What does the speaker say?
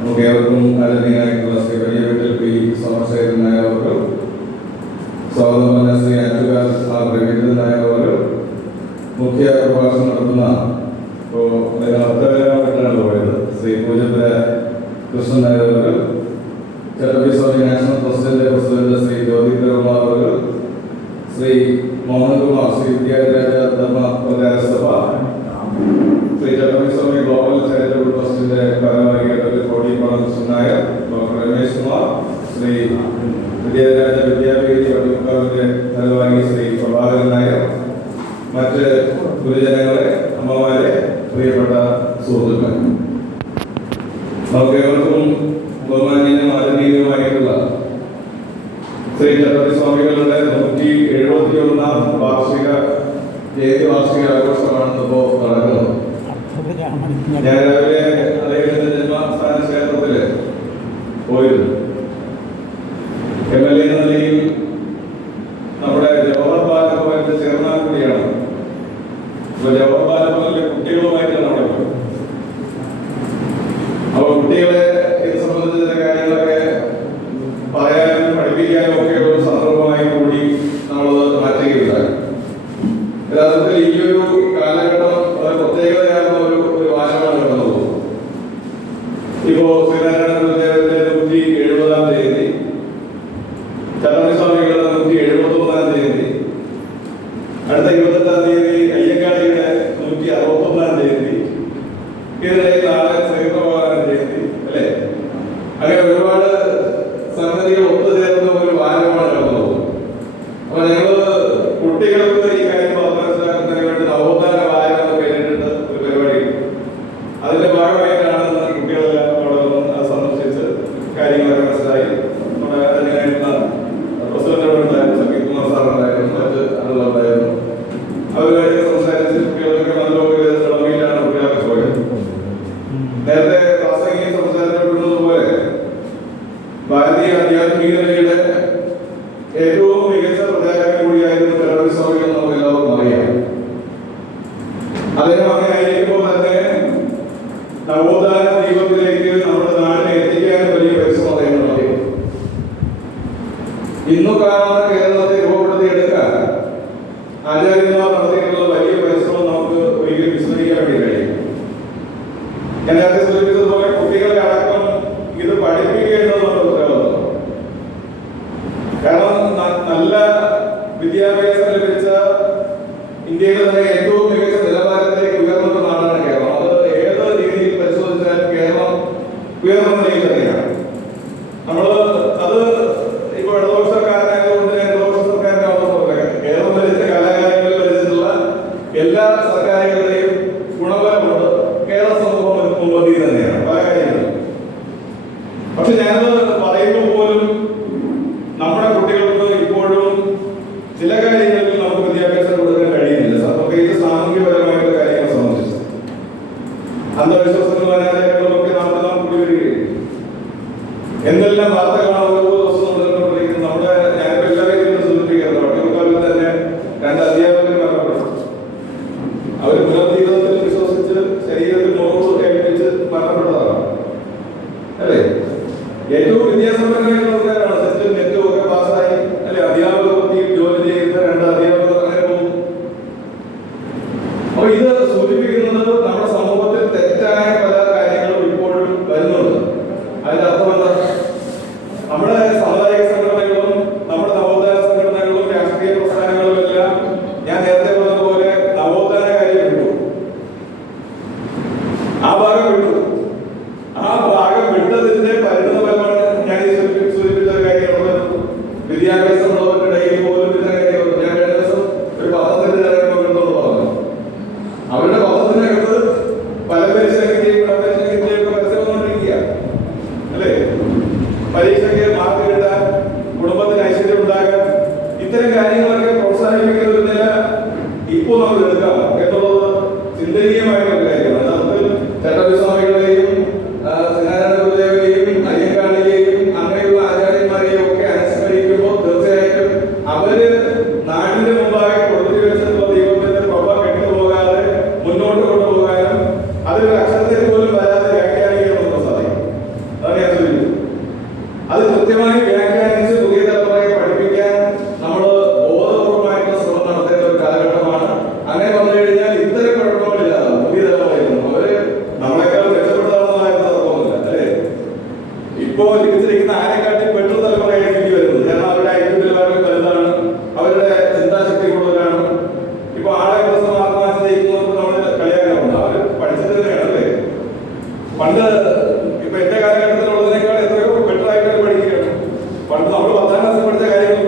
നമുക്ക് ഏവർക്കും ആദരണീയനായിട്ടുള്ള ശ്രീ വലിയ വീട്ടിൽ പി സോമശേഖരൻ നായർ അവർ, സ്വാഗതം പറഞ്ഞ ശ്രീ അഞ്ചുകാർ ആർ രവീന്ദ്രൻ നായർ അവർ മുഖ്യ പ്രഭാഷണം നടത്തുന്ന അർത്ഥകരമായിട്ടാണ് പോയത് ശ്രീ പൂജപ്പുര കൃഷ്ണൻ നായർ അവർ, ചെറുപ്പി സ്വാമി നാഷണൽ പ്രസിഡന്റ് ശ്രീ ജ്യോതികുമാർ അവർ, ശ്രീ മോഹൻകുമാർ ശ്രീ വിദ്യാരാജ ധർമ്മ പ്രചാരസഭ, ശ്രീ ചെറുപ്പി സ്വാമി ഗ്ലോബൽ ചാരിറ്റബിൾ ട്രസ്റ്റിന്റെ ഭാരവാഹികൾ കോടിപ്പാടം കൃഷ്ണൻ നായർ, ഡോക്ടർ രമേശ് കുമാർ, ശ്രീ വിദ്യാരാജ വിദ്യാപീഠ വട്ടിയൂർക്കാവിന്റെ ഭാരവാഹി ശ്രീ പ്രഭാകരൻ നായർ, മറ്റ് ഗുരുജനങ്ങളെ, അമ്മമാരെ, പ്രിയപ്പെട്ട സുഹൃത്തുക്കളെ, നമുക്ക് ഏവർക്കും ബഹുമാന്യനും ആദരണീയനുമായിട്ടുള്ള ശ്രീ ചട്ടമ്പി സ്വാമികളുടെ 171-ാം വാർഷിക ജയന്തി വാർഷിക ആഘോഷമാണ് ഇപ്പോൾ നടക്കുന്നത്. ഞാൻ രാവിലെ അദ്ദേഹത്തിന്റെ ജന്മസ്ഥാന ക്ഷേത്രത്തില് പോയിരുന്നു. MLA എന്ന നിലയിൽ നമ്മുടെ ജവഹർ ബാലഭവന്റെ ചെയർമാൻ കൂടിയാണ്. അപ്പൊ ജവഹർ ബാലഭവനിലെ കുട്ടികളുമായിട്ടാണ് അവിടെ പോയത്. അപ്പൊ കുട്ടികളെ ഇത് സംബന്ധിച്ച കാര്യങ്ങളൊക്കെ പറയാനും പഠിപ്പിക്കാനും ഒക്കെ ഒരു സന്ദർഭമായി കൂടി നമ്മളത് മാറ്റുകയുണ്ടായി. യഥാർത്ഥത്തിൽ ഈ ഒരു കാലഘട്ടം വളരെ പ്രത്യേകതയാർന്ന ഒരു വാരമാണ് കടന്നു പോകുന്നത്. ഇപ്പോ ശ്രീനാരായണ ഗുരുദേവന്റെ 170-ാം ജയന്തി, ചട്ടമ്പി സ്വാമികളുടെ 171-ാം ജയന്തി, അടുത്ത 28-ാം തീയതി അയ്യങ്കാളിയുടെ 161-ാം ജയന്തി, ഇതിനിടയിൽ നാളെ ശ്രീപ്രഭാകരൻ ജയന്തി, അല്ലെ? അങ്ങനെ ഒരുപാട് സംഗതികൾ ഒത്തുചേർന്ന ഒരു വാരമാണ് കടന്നു പോകുന്നത്. അപ്പൊ ഞങ്ങള് കുട്ടികൾക്ക് ഈ കാര്യം മനസ്സിലാക്കുന്നതിന് വേണ്ടി നവോത്ഥാന വാരം എന്ന് പേരിട്ടിട്ട് ഒരു പരിപാടി, അതിന്റെ ഭാഗമായിട്ടാണ് കുട്ടികളെല്ലാം അവിടെ വന്ന് അത് സന്ദർശിച്ച് കാര്യങ്ങളൊക്കെ മനസ്സിലായി. നമ്മുടെ അതിനായിട്ടുള്ള പ്രസിഡന്റുണ്ടായിരുന്നു, സംഗീത് കുമാർ സാറുണ്ടായിരുന്നു, മറ്റ് ആളുകളുണ്ടായിരുന്നു. അവരുമായിട്ട് സംസാരിച്ച് കുട്ടികളൊക്കെ നല്ല ഇളവിയിലാണ് കുട്ടികളൊക്കെ പോയത്. നേരത്തെ പ്രാസംഗിക സംസാരിക്കപ്പെടുന്നതുപോലെ ഭാരതീയ ആധ്യാത്മികതയുടെ ഏറ്റവും മികച്ച പ്രചാരകൻ കൂടിയായിരുന്നു ചട്ടമ്പി സ്വാമികൾ നമുക്ക് എല്ലാവർക്കും അറിയാം. അദ്ദേഹം അങ്ങനെ ആയിരിക്കുമ്പോൾ തന്നെ നവോത്ഥാന ദീപത്തിലേക്ക് നമ്മുടെ നാടിനെ എത്തിക്കാൻ വലിയ പരിശ്രമം അദ്ദേഹം നടത്തി. ഇന്നു കാണുന്ന കേരളത്തെ രൂപപ്പെടുത്തിയെടുക്കാൻ ആചാര്യന്മാർ നടത്തിയിട്ടുള്ള വലിയ പരിശ്രമം നമുക്ക് ഒരിക്കലും വിസ്മരിക്കാൻ വേണ്ടി കഴിയും. ഞാൻ നേരത്തെ സൂചിപ്പിച്ചതുപോലെ കുട്ടികളെ അടക്കം ഇത് പഠിപ്പിക്കേണ്ടതുണ്ട് ഉത്തരവാദിത്വം. കാരണം നല്ല വിദ്യാഭ്യാസം ലഭിച്ച ഇന്ത്യയിലെ തന്നെ ഏറ്റവും മികച്ച നിലവാരത്തിലേക്ക് ഉയർന്ന നാടാണ് കേരളം. അത് ഏത് രീതിയിൽ പരിശോധിച്ചാലും കേരളം ഉയർന്ന നിലയിൽ തന്നെയാണ്. അത് ഇപ്പൊ ഇടതുപക്ഷ സർക്കാരിനായതുകൊണ്ട് ഇടതുപക്ഷ സർക്കാരിന്റെ കേരളം ഭരിച്ച കാലാകാലങ്ങളിൽ ഭരിച്ചിട്ടുള്ള എല്ലാ സർക്കാരുകളുടെയും ഗുണഫലമുണ്ട്. കേരള സമൂഹം മുൻപന്തിയിൽ തന്നെയാണ് പല കാര്യങ്ങളും. പക്ഷെ ഞാനത് പറയുമ്പോൾ പോലും നമ്മുടെ കുട്ടികൾക്ക് ഇപ്പോഴും ചില കാര്യങ്ങളിൽ നമുക്ക് വിദ്യാഭ്യാസം കൊടുക്കാൻ കഴിയുന്നില്ല. പ്രത്യേകിച്ച് സാമൂഹ്യപരമായിട്ടുള്ള കാര്യങ്ങളെ സംബന്ധിച്ച് അന്ധവിശ്വാസങ്ങളും അനാചാരങ്ങളുമൊക്കെ നാം കൂടി വരികയും എന്തെല്ലാം വാർത്തകളാണ് ഓരോ ദിവസവും നടന്നുകൊണ്ടിരിക്കുന്നത്. നമ്മുടെ ഞാനിപ്പോൾ എല്ലാ കാര്യങ്ങളും സൂചിപ്പിക്കുന്നത് വട്ടിയൂർക്കാവിൽ തന്നെ 2 അധ്യാപകർ മരണപ്പെട്ടു. അവർ പുനർജീവിതത്തിൽ വിശ്വസിച്ച് ശരീരത്തിൽ മുറിവ് ഏൽപ്പിച്ച് മരണപ്പെട്ടതാണ്, അല്ലേ? ഏറ്റവും വിദ്യാസമ്പന്നരായിട്ടുള്ളവരാണ്. സെറ്റും നെറ്റും ഒക്കെ പാസ്സായി, അല്ലെ? അധ്യാപക വൃത്തിയിൽ ജോലി ചെയ്യുന്ന 2 അധ്യാപകർ അങ്ങനെ പോകും. അപ്പൊ ഇത് സൂചിപ്പിക്കുന്നത് നമ്മുടെ സമൂഹത്തിൽ തെറ്റായ പല കാര്യങ്ങളും ഇപ്പോഴും വരുന്നുണ്ട്. അതിന്റെ അർത്ഥം എന്താ? നമ്മുടെ സാമുദായിക സംഘടനകളും നമ്മുടെ നവോത്ഥാന സംഘടനകളും രാഷ്ട്രീയ പ്രസ്ഥാനങ്ങളും എല്ലാം ഞാൻ നേരത്തെ പറഞ്ഞതുപോലെ നവോത്ഥാന കാര്യം വിട്ടു. ആ ഭാഗം വിട്ടു. ആ ഭാഗം വിട്ടതിന്റെ പരിണിതഫലമാണ് ഞാൻ ഈ കൃത്യമായി വ്യാഖ്യാനിച്ച് പുതിയ തലമുറയെ പഠിപ്പിക്കാൻ നമ്മൾ ബോധപൂർവമായിട്ടുള്ള ശ്രമം നടത്തേണ്ട ഒരു കാലഘട്ടമാണ്. അങ്ങനെ വന്നു കഴിഞ്ഞാൽ ഇത്തരം കുഴപ്പങ്ങളില്ലാതെ പുതിയ തലമുറയിൽ അവര് നമ്മളെക്കാൾ മെച്ചപ്പെട്ടതാണെന്നായിരുന്നു തർക്കമൊന്നുമില്ല അല്ലേ. ഇപ്പോ ജീവിച്ചിരിക്കുന്ന ആരെക്കാട്ടി പെട്ടു തലമുറയായിട്ട് എനിക്ക് വരുന്നത്. കാരണം അവരുടെ ഐക്യ നിലവാരം വലുതാണ്, അവരുടെ ചിന്താശക്തി കൂടുതലാണ്. ഇപ്പൊ ആളെ ആത്മാശയിക്കുന്നവർക്ക് നമ്മൾ കളിയാക്കാറുണ്ട്. അവര് പഠിച്ചത് തന്നെയാണ് അല്ലേ. പണ്ട് ഇപ്പൊ എന്റെ കാലഘട്ടത്തിലുള്ളതിനേക്കാൾ എത്രയോ ബെറ്റർ ആയിട്ട് പഠിക്കുകയാണ്. പണ്ട് നമ്മൾ 10ാം ക്ലാസ്സിൽ പഠിച്ച കാര്യങ്ങൾ